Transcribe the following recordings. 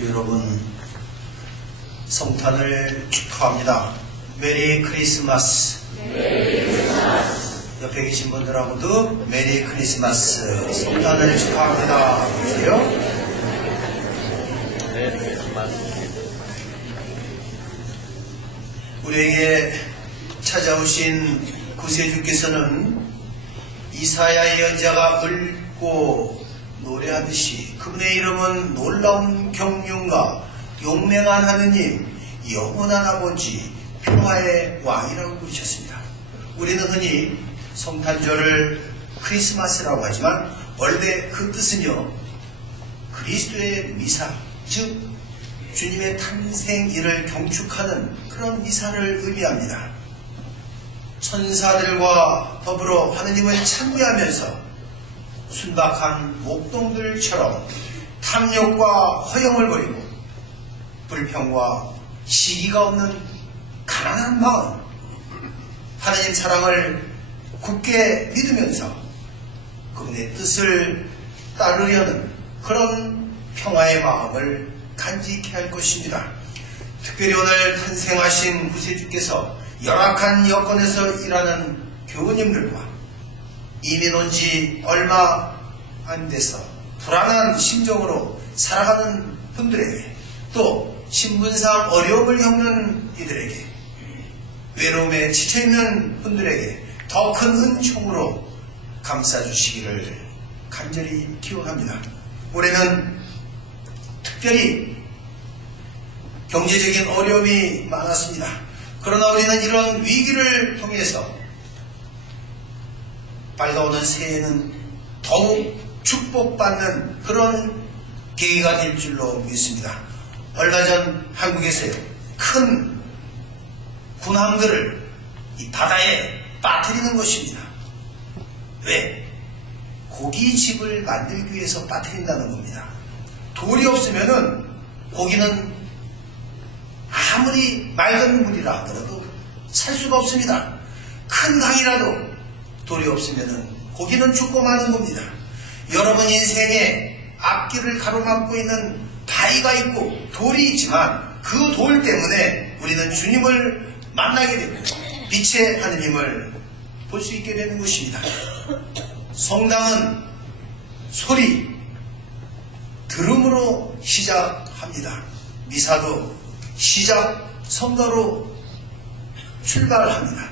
교회 여러분, 성탄을 축하합니다. 메리 크리스마스. 메리 크리스마스. 옆에 계신 분들하고도 메리 크리스마스, 성탄을 축하합니다. 보세요. 메리 크리스마스. 우리에게 찾아오신 구세주께서는 이사야의 연자가 읊고 노래하듯이 그분의 이름은 놀라운 경륜과 용맹한 하느님, 영원한 아버지, 평화의 왕이라고 부르셨습니다. 우리는 흔히 성탄절을 크리스마스라고 하지만 원래 그 뜻은요, 그리스도의 미사, 즉 주님의 탄생일을 경축하는 그런 미사를 의미합니다. 천사들과 더불어 하느님을 찬미하면서 순박한 목동들처럼 탐욕과 허영을 버리고 불평과 시기가 없는 가난한 마음, 하느님 사랑을 굳게 믿으면서 그분의 뜻을 따르려는 그런 평화의 마음을 간직해야 할 것입니다. 특별히 오늘 탄생하신 구세주께서 열악한 여건에서 일하는 교우님들과 이민 온 지 얼마 안 돼서 불안한 심정으로 살아가는 분들에게, 또 신분상 어려움을 겪는 이들에게, 외로움에 지쳐있는 분들에게 더 큰 은총으로 감싸주시기를 간절히 기원합니다. 올해는 특별히 경제적인 어려움이 많았습니다. 그러나 우리는 이런 위기를 통해서 밝아오는 새해는 더욱 축복받는 그런 계기가 될 줄로 믿습니다. 얼마 전 한국에서요, 큰 군함들을 이 바다에 빠뜨리는 것입니다. 왜? 고깃집을 만들기 위해서 빠뜨린다는 겁니다. 돌이 없으면은 고기는 아무리 맑은 물이라 하더라도 살 수가 없습니다. 큰 강이라도 돌이 없으면은 고기는 죽고 마는 겁니다. 여러분 인생에 앞길을 가로막고 있는 바위가 있고 돌이 있지만 그 돌 때문에 우리는 주님을 만나게 되고 빛의 하느님을 볼 수 있게 되는 것입니다. 성당은 소리, 들음으로 시작합니다. 미사도 시작, 성가로 출발합니다.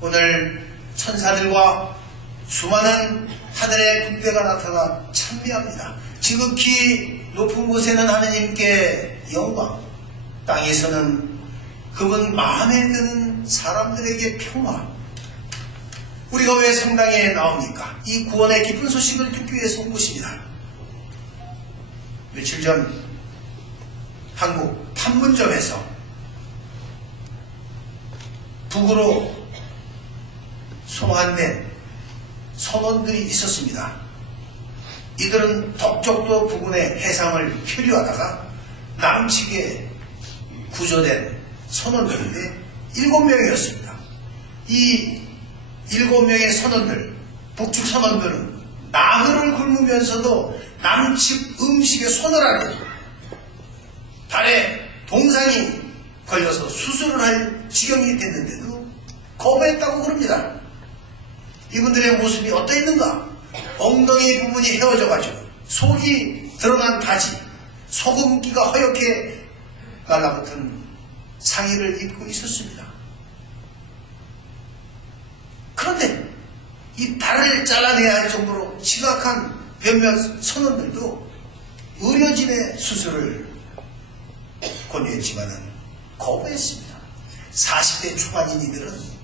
오늘 천사들과 수많은 하늘의 군대가 나타나 찬미합니다. 지극히 높은 곳에는 하느님께 영광, 땅에서는 그분 마음에 드는 사람들에게 평화. 우리가 왜 성당에 나옵니까? 이 구원의 기쁜 소식을 듣기 위해서 온 것입니다. 며칠 전 한국 판문점에서 북으로 송환된 선원들이 있었습니다. 이들은 덕적도 부근의 해상을 표류하다가 남측에 구조된 선원들인데 7명이었습니다. 이 7명의 선원들, 북측 선원들은 나흘을 굶으면서도 남측 음식에 손을 안 대고 발에 동상이 걸려서 수술을 할 지경이 됐는데도 거부했다고 그럽니다. 이분들의 모습이 어떠했는가? 엉덩이 부분이 헤어져가지고 속이 드러난 바지, 소금기가 허옇게 말라붙은 상의를 입고 있었습니다. 그런데 이 발을 잘라내야 할 정도로 심각한 몇몇 선원들도 의료진의 수술을 권유했지만은 거부했습니다. 40대 초반인 이들은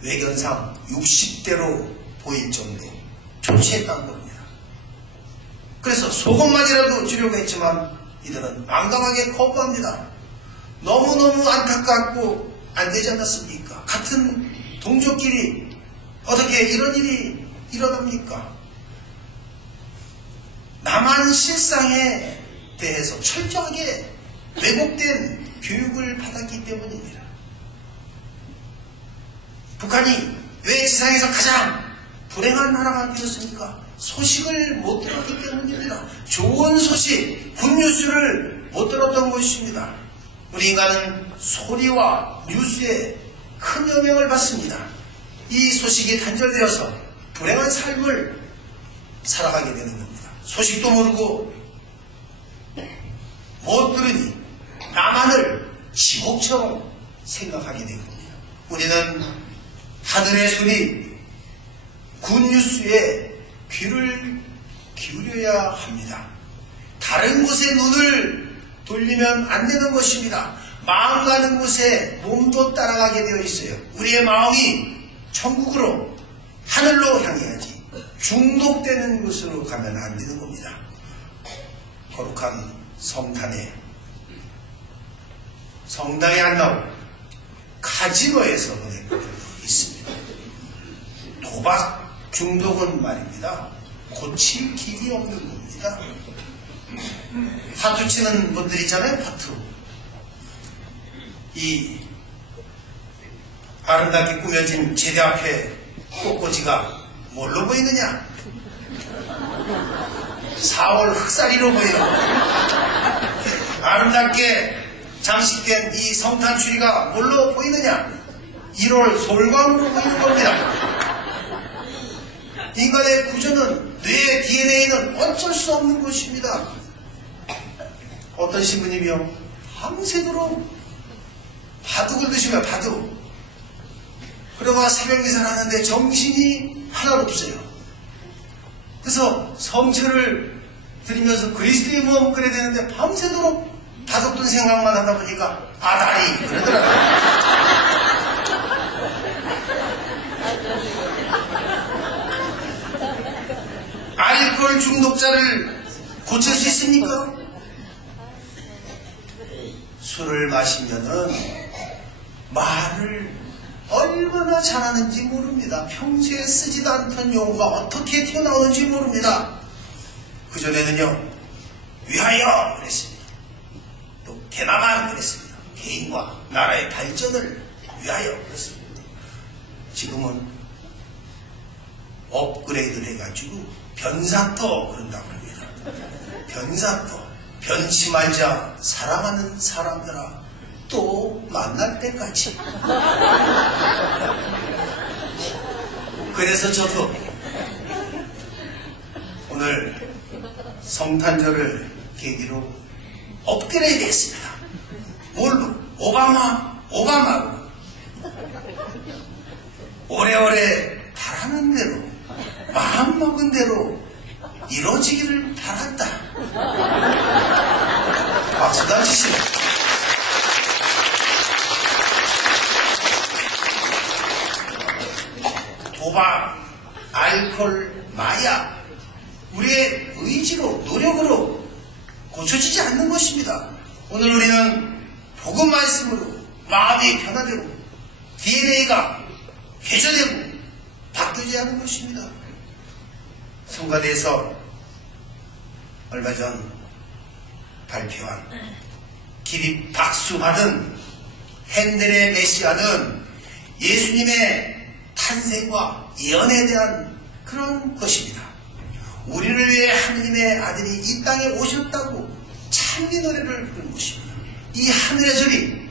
외견상 60대로 보일 정도로 조치했다는 겁니다. 그래서 소금만이라도 주려고 했지만 이들은 난감하게 거부합니다. 너무너무 안타깝고 안 되지 않았습니까? 같은 동족끼리 어떻게 이런 일이 일어납니까? 남한 실상에 대해서 철저하게 왜곡된 교육을 받았기 때문입니다. 북한이 왜 세상에서 가장 불행한 나라가 되었습니까? 소식을 못 들었기 때문입니다. 것입니다. 좋은 소식, 굿뉴스를 못 들었던 것입니다. 우리 인간은 소리와 뉴스에 큰 영향을 받습니다. 이 소식이 단절되어서 불행한 삶을 살아가게 되는 겁니다. 소식도 모르고 못 들으니 나만을 지옥처럼 생각하게 되는 겁니다. 우리는 하늘의 소리, 굿뉴스에 귀를 기울여야 합니다. 다른 곳에 눈을 돌리면 안 되는 것입니다. 마음 가는 곳에 몸도 따라가게 되어 있어요. 우리의 마음이 천국으로, 하늘로 향해야지 중독되는 곳으로 가면 안 되는 겁니다. 거룩한 성당에 안 나오고 카지노에서 보내고 있습니다. 도박 중독은 말입니다. 고칠 길이 없는 겁니다. 파투 치는 분들 있잖아요. 파투. 이 아름답게 꾸며진 제대 앞에 꽃꽂이가 뭘로 보이느냐? 4월 흑사리로 보이는 겁니다. 아름답게 장식된 이 성탄추리가 뭘로 보이느냐? 1월 솔광으로 보이는 겁니다. 인간의 구조는, 뇌의 DNA는 어쩔 수 없는 것입니다. 어떤 신부님이요, 밤새도록 바둑을 드시며 바둑. 그러다가 새벽 미사를 하는데 정신이 하나도 없어요. 그래서 성체를 드리면서 그리스도의 몸을 끓여야 되는데 밤새도록 바둑둔 생각만 하다 보니까 아다리 그러더라고요. 알코올 중독자를 고칠 수 있습니까? 술을 마시면은 말을 얼마나 잘하는지 모릅니다. 평소에 쓰지도 않던 용어가 어떻게 튀어나오는지 모릅니다. 그전에는요, 위하여 그랬습니다. 또 개나마 그랬습니다. 개인과 나라의 발전을 위하여 그랬습니다. 지금은 업그레이드를 해가지고 변사토 그런다고 합니다. 변사토. 변치 말자 사랑하는 사람들아, 또 만날 때까지. 그래서 저도 오늘 성탄절을 계기로 업그레이드 했습니다. 뭘로? 오바마로. 오래오래 바라는 대로, 마음먹은 대로 이루어지기를 바란다. 박수다 주시오. 도박, 알코올, 마약, 우리의 의지로, 노력으로 고쳐지지 않는 것입니다. 오늘 우리는 복음 말씀으로 마음이 변화되고 DNA가 개조되고 바뀌지 않는 것입니다. 성가대에서 얼마 전 발표한 기립 박수 받은 핸델의 메시아는 예수님의 탄생과 예언에 대한 그런 것입니다. 우리를 위해 하느님의 아들이 이 땅에 오셨다고 찬미 노래를 부르는 것입니다. 이 하늘의 소리,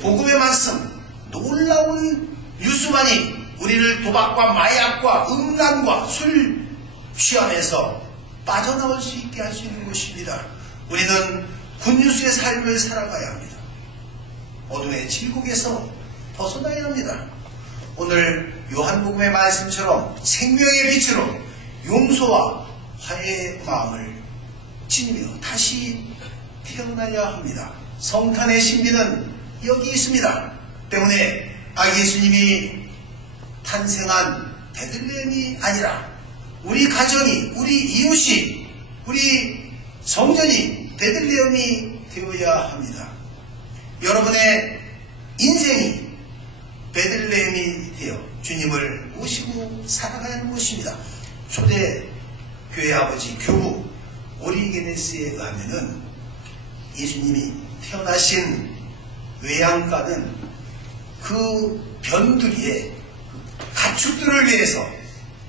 복음의 말씀, 놀라운 뉴스만이 우리를 도박과 마약과 음란과 술 취함에서 빠져나올 수 있게 할 수 있는 것입니다. 우리는 굿뉴스의 삶을 살아가야 합니다. 어둠의 질곡에서 벗어나야 합니다. 오늘 요한복음의 말씀처럼 생명의 빛으로 용서와 화해의 마음을 지니며 다시 태어나야 합니다. 성탄의 신비는 여기 있습니다. 때문에 아기 예수님이 탄생한 베들레헴이 아니라 우리 가정이, 우리 이웃이, 우리 성전이 베들레헴이 되어야 합니다. 여러분의 인생이 베들레헴이 되어 주님을 모시고 살아가야 하는 것입니다. 초대 교회 아버지 교부 오리게네스에 의하면은 예수님이 태어나신 외양간은 그 변두리에 가축들을 위해서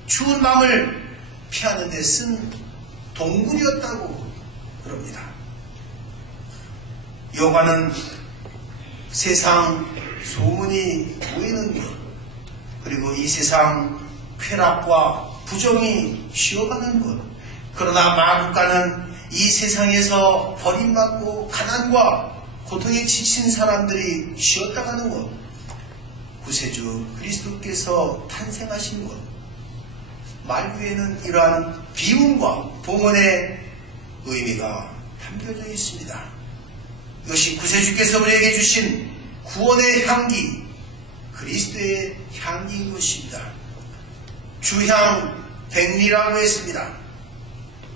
추운 밤을 피하는 데 쓴 동굴이었다고 그럽니다. 여호와는 세상 소문이 모이는 것, 그리고 이 세상 쾌락과 부정이 쉬어가는 것, 그러나 마국간은 이 세상에서 버림받고 가난과 고통에 지친 사람들이 쉬었다가는 것, 구세주 그리스도께서 탄생하신 것, 말구에는 이러한 비움과 봉헌의 의미가 담겨져 있습니다. 이것이 구세주께서 우리에게 주신 구원의 향기, 그리스도의 향기인 것입니다. 주향 백리라고 했습니다.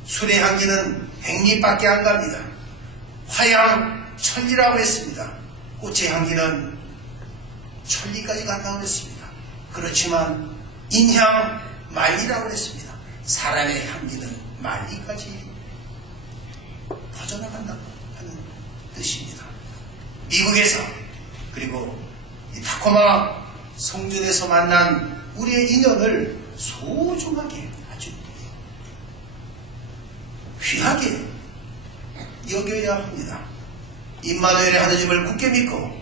술의 향기는 백리밖에 안 갑니다. 화향 천리라고 했습니다. 꽃의 향기는 천리까지 간다고 했습니다. 그렇지만 인향 만리라고 했습니다. 사람의 향기는 만리까지 퍼져나간다고 하는 뜻입니다. 미국에서 그리고 이 타코마 성전에서 만난 우리의 인연을 소중하게 아주 귀하게 여겨야 합니다. 임마누엘의 하느님을 굳게 믿고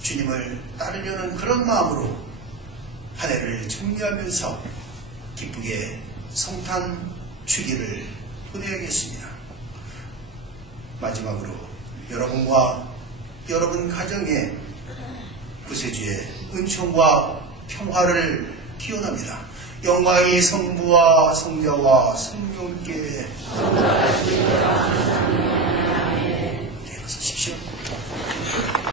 주님을 따르려는 그런 마음으로 한 해를 정리하면서 기쁘게 성탄 주기를 보내야겠습니다. 마지막으로 여러분과 여러분 가정에 구세주의 은총과 평화를 기원합니다. 영광이 성부와 성자와 성령께